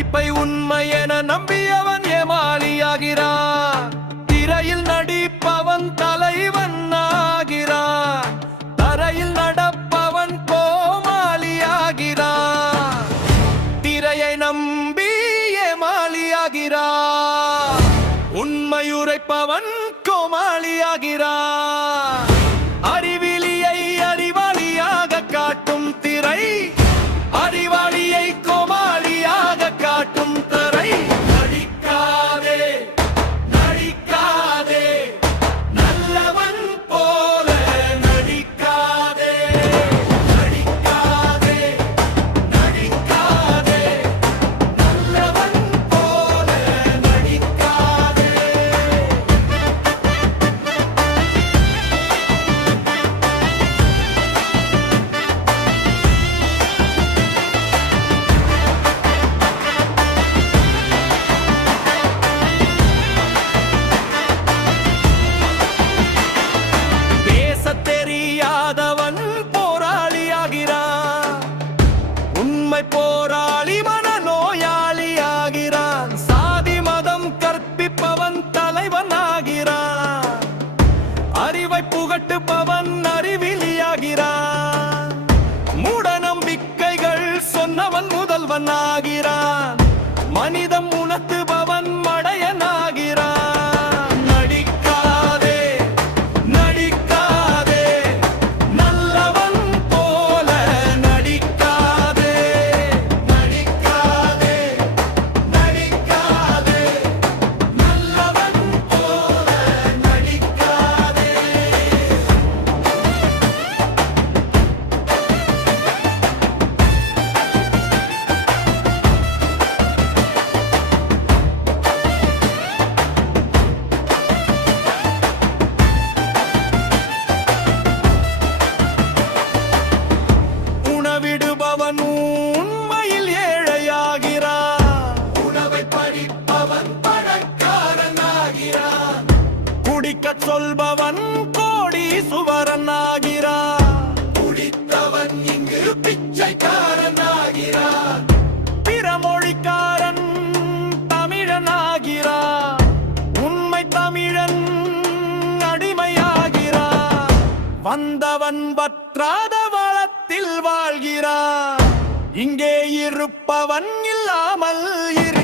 நடிப்பை உண்மை என நம்பியவன் ஏமாளியாகிறான். திரையில் நடிப்பவன் தலைவன் ஆகிறான். தரையில் நடப்பவன் கோமாளியாகிறான். திரையை நம்பி ஏமாளியாகிறான். உண்மையுரைப்பவன் கோமாளியாகிறான். அறிவு உண்மையில் ஏழையாகிறான். உணவை படிப்பவன் பணக்காரனாகிறான். குடிக்கச் சொல்பவன் கோடி சுவரனாகிறான். குடித்தவன் இங்கு பிச்சைக்காரனாகிறான். பிறமொழிக்காரன் தமிழனாகிறான். உண்மை தமிழன் அடிமையாகிறான். வந்தவன் வற்றாத வளத்தில் வாழ்கிறான். இங்கே இருப்பவன் இல்லாமல் இரு